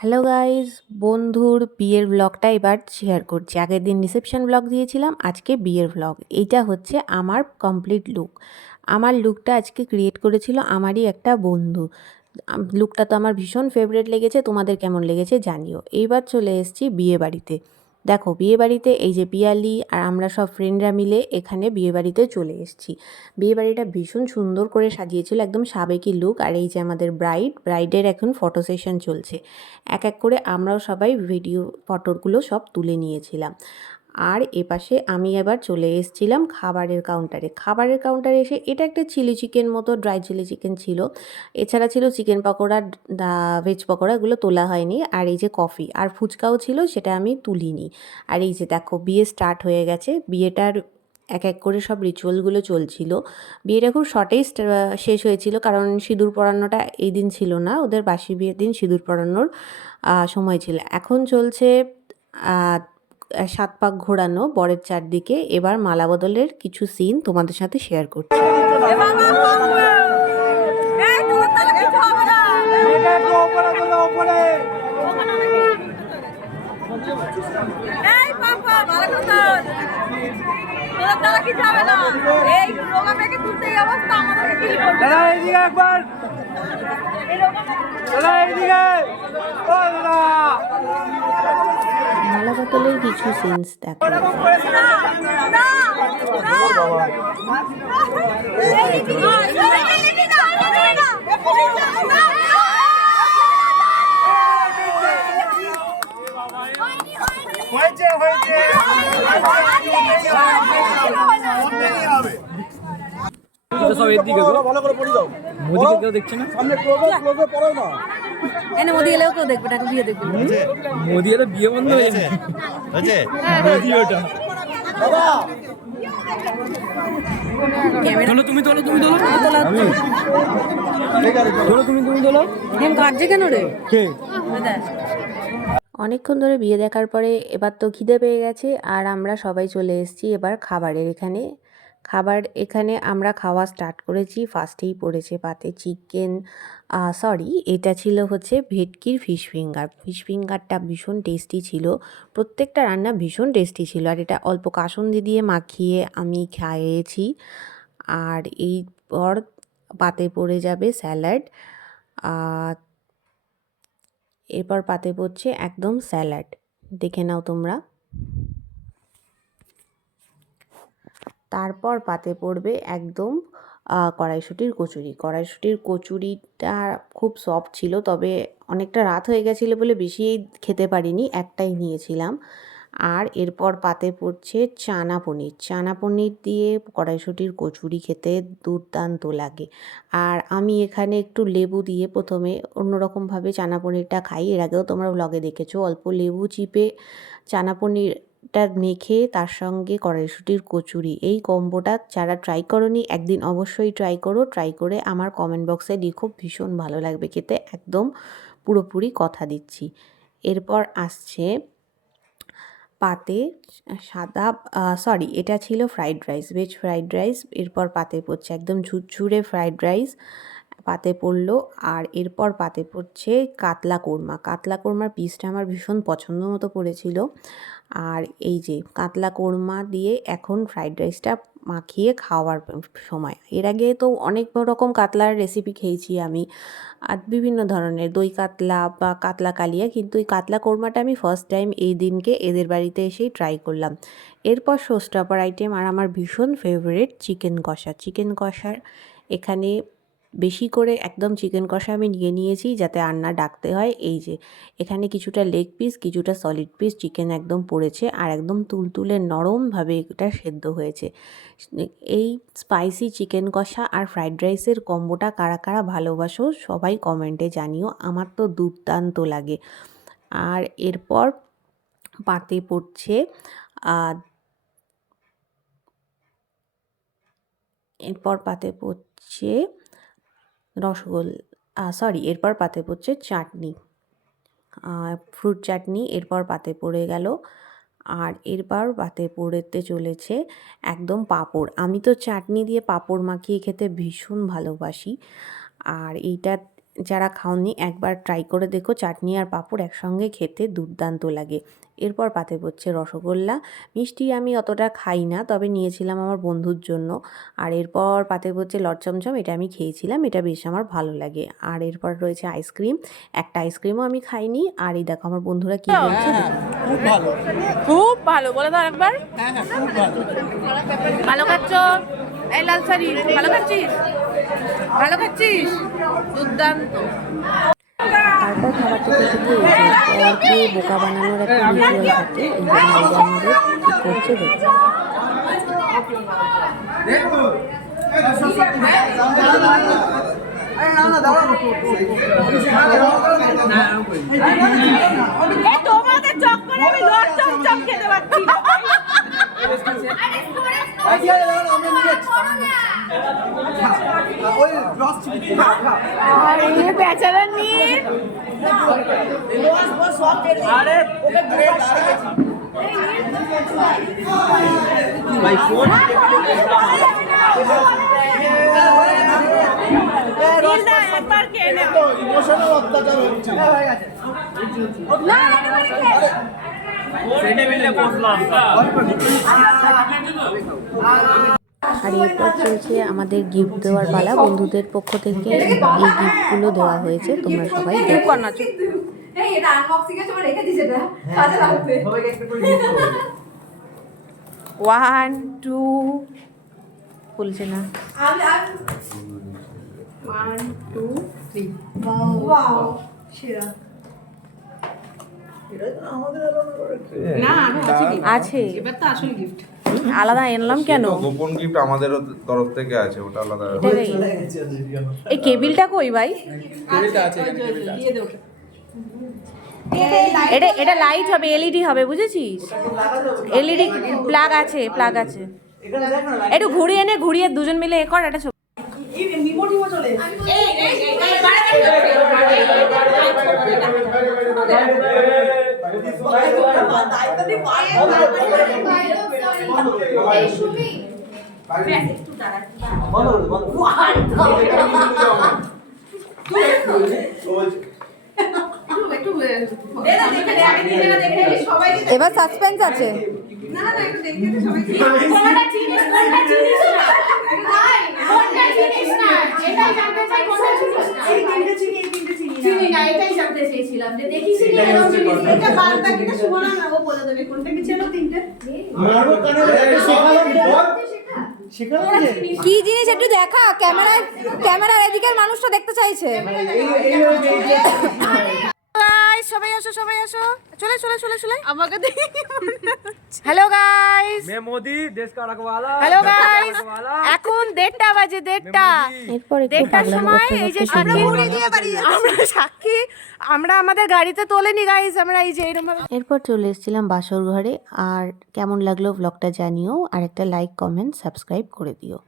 Hello guys, বন্ধুর বিয়ের ব্লগটা এবার শেয়ার করছি। আগের দিন রিসেপশন ব্লগ দিয়েছিলাম, আজকে বিয়ের ব্লগ। এইটা হচ্ছে আমার কমপ্লিট লুক। আমার লুকটা আজকে ক্রিয়েট করেছিল আমারই একটা বন্ধু। লুকটা তো আমার ভীষণ ফেভারিট লেগেছে, তোমাদের কেমন লেগেছে জানিও। এইবার চলে এসেছি বিয়ে বাড়িতে। দেখো, বিয়ে বাড়িতে এই যে পিয়ালি আর আমরা সব ফ্রেন্ডরা মিলে এখানে বিয়ে বাড়িতে চলে এসেছি। বিয়ে বাড়িটা ভীষণ সুন্দর করে সাজিয়েছিল, একদম সাবেকি লুক। আর এই যে আমাদের ব্রাইডের এখন ফটো সেশন চলছে। এক এক করে আমরাও সবাই ভিডিও ফটোগুলো সব তুলে নিয়েছিলাম। আর এপাশে আমি এবার চলে এসেছিলাম খাবারের কাউন্টারে এসে এটা একটা চিলি চিকেন মতো, ড্রাই চিলি চিকেন ছিল। এছাড়া ছিল চিকেন পকোড়া, ভেজ পকোড়া, এগুলো তোলা হয়নি। আর এই যে কফি আর ফুচকাও ছিল, সেটা আমি তুলিনি। আর এই যে দেখো, বিয়ে স্টার্ট হয়ে গেছে। বিয়েটার এক এক করে সব রিচুয়ালগুলো চলছিল। বিয়েটা খুব শর্টেই শেষ হয়েছিল, কারণ সিঁদুর পরানোটা এই দিন ছিল না, ওদের বাসি বিয়ের দিন সিঁদুর পরানোর সময় ছিল। এখন চলছে 7 পাক ঘোরানো বরের চারদিকে। এবার মালা বদলের কিছু সিন তোমাদের সাথে শেয়ার করছি। মালা বদলের কিছু সিনস দেখো। সব এদিকে ভালো করে পড়ে দাও। মোদিকে কেউ দেখছে না, সামনে ক্লোজে পড়ো না। এনে মোদি এলেও কেউ দেখবে, টাকা বিয়ে দেখবে। মোদি এলে বিয়ে বন্ধ হয়ে যাবে। মোদি ওটা বাবা তোলো, তুমি তোলো, তুমি তোলো, আমি তোলো, তুমি তোলো। হেম কাটছে কেন রে? কে? অনেকক্ষণ ধরে বিয়ে দেখার পরে এবার তো খিদে পেয়ে গেছে, আর আমরা সবাই চলে এসেছি এবার এখানে আমরা খাওয়া স্টার্ট করেছি। ফার্স্টেই পড়েছে পাতে চিকেন, এটা ছিল হচ্ছে ভেটকির ফিশ ফিঙ্গারটা ভীষণ টেস্টি ছিল। প্রত্যেকটা রান্না ভীষণ টেস্টি ছিল, আর এটা অল্প কাসুন্দি দিয়ে মাখিয়ে আমি খাইয়েছি। আর পর পাতে পড়ে যাবে স্যালাড। এরপর পাতে পড়ছে একদম স্যালাড, দেখে নাও তোমরা। তারপর পাতে পড়বে একদম কড়াইশুঁটির কচুরিটা খুব সফট ছিল, তবে অনেকটা রাত হয়ে গেছিলো বলে বেশি খেতে পারিনি, একটাই নিয়েছিলাম। আর এরপর পাতে পড়ছে চানা পনির দিয়ে কড়াইশুঁটির কচুরি খেতে দুর্দান্ত লাগে। আর আমি এখানে একটু লেবু দিয়ে প্রথমে অন্যরকমভাবে চানা পনিরটা খাই, এর আগেও তোমরা ব্লগে দেখেছো। অল্প লেবু চিপে চানা পনিরটা মেখে তার সঙ্গে কড়াইশুঁটির কচুরি, এই কম্বোটা যারা ট্রাই করোনি একদিন অবশ্যই ট্রাই করো। ট্রাই করে আমার কমেন্ট বক্সে লিখো, ভীষণ ভালো লাগবে খেতে, একদম পুরোপুরি কথা দিচ্ছি। এরপর আসছে পাতে এটা ছিল fried rice, veg fried rice. এরপর পাতে পড়ছে একদম ঝুরঝুরে ফ্রাইড রাইস পাতে পড়লো। আর এরপর পাতে পড়ছে কাতলা কোরমার পিসটা আমার ভীষণ পছন্দ মতো পড়েছিল। আর এই যে কাতলা কোরমা দিয়ে এখন ফ্রাইড রাইসটা মাখিয়ে খাওয়ার সময়। এর আগে তো অনেক রকম কাতলার রেসিপি খেয়েছি আমি, আর বিভিন্ন ধরনের দই কাতলা বা কাতলা কালিয়া, কিন্তু এই কাতলা কোরমাটা আমি ফার্স্ট টাইম এই দিনকে এদের বাড়িতে এসেই ট্রাই করলাম। এরপর শোস্টপার আইটেম, আর আমার ভীষণ ফেভারিট চিকেন কষার এখানে বেশি করে একদম চিকেন কষা আমি নিয়েছি যাতে আর না ডাকতে হয়। এই যে এখানে কিছুটা লেগ পিস, কিছুটা সলিড পিস চিকেন একদম পড়েছে, আর একদম তুলতুলে নরমভাবে এটা সেদ্ধ হয়েছে। এই স্পাইসি চিকেন কষা আর ফ্রাইড রাইসের কম্বোটা কারা কারা ভালোবাসো সবাই কমেন্টে জানিও, আমার তো দুর্দান্ত লাগে। আর এরপর পাতে পড়ছে এরপর পাতে পড়ছে চাটনি, ফ্রুট চাটনি এরপর পাতে পড়ে গেল। আর এরপর পাতে পড়তে চলেছে একদম পাঁপড়। আমি তো চাটনি দিয়ে পাঁপড় মাখিয়ে খেতে ভীষণ ভালোবাসি। আর এইটা যারা খাওনি একবার ট্রাই করে দেখো, চাটনি আর পাঁপড় একসঙ্গে খেতে দুর্দান্ত লাগে। এরপর পাতে পড়ছে রসগোল্লা। মিষ্টি আমি অতটা খাই না, তবে নিয়েছিলাম আমার বন্ধুর জন্য। আর এরপর পাতে পড়ছে লট চমচম, এটা আমি খেয়েছিলাম, এটা বেশ আমার ভালো লাগে। আর এরপর রয়েছে আইসক্রিম, একটা আইসক্রিমও আমি খাইনি। আর এই দেখো আমার বন্ধুরা কি বলছে দেখো। খুব ভালো। খুব ভালো বলে দাও একবার। হ্যাঁ খুব ভালো। ভালো খাচ্ছ? এই লাল শাড়ি ভালো খাচ্ছিস? ভালো খাচ্ছিস? দুর্দান্ত। তারপর খাবারটা খেতে গিয়ে পরকে বোকা বানানোর একটা রিচুয়াল থাকে, এই জন্য আমাদের ঠিক করছে দেখো। তোমাদের চক্করে আমি লট চমচম খেতে পাচ্ছি না। আরে বেচারা নিয়ে একবার খেয়ে নেব। ইমোশনাল অত্যাচার হচ্ছে। আর এরপর চলছে আমাদের গিফট দেওয়ার পালা। বন্ধুদের পক্ষ থেকে এই গিফটগুলো দেওয়া হয়েছে, তোমরা সবাই দেখো। এটা আনবক্সিং এর সময় রেখে দিস, এটা কাজে লাগবে। 1 2 খুলছে না। 1 2 3 ওয়াও সেরা। না আরো আছে কি? আছে এবার তো আসল গিফট। আলাদা এনলাম কেন? গোপন গিফট আমাদের তরফ থেকে আছে, ওটা আলাদা। এটাই। এই কেবিলটা কই ভাই? দিয়ে দে ওটা। এটা এটা লাইট হবে, এলইডি হবে, বুঝেছিস? এলইডি প্লাগ আছে, প্লাগ আছে। একটু ঘুরিয়ে নে, ঘুরিয়ে দুজন মিলে এ কর একটা ছবি। এবার সাসপেন্স আছে। কি জিনিস একটু দেখা, ক্যামেরার এদিকের মানুষটা দেখতে চাইছে। সবাই আসো, সবাই আসো, চলে চলে চলে চলে আমাকে দেখি। হ্যালো গাইস, मैं मोदी देश का रखवाला। হ্যালো গাইস, এখন 1:30 বাজে, 1:30। এরপর একটু 1:30 পাগলামো সময় করতে এই যে করতে সাক্ষী, সন্ধ্যা হয়ে আমরা সাক্ষী, আমরা আমাদের গাড়িতে তোলেনি গাইস, আমরা এই যে এরকম ভাবে। এরপর চলে এসেছিলাম বাসর ঘরে। আর কেমন লাগলো ব্লগটা জানিও, আর একটা লাইক, কমেন্ট, সাবস্ক্রাইব করে দিও।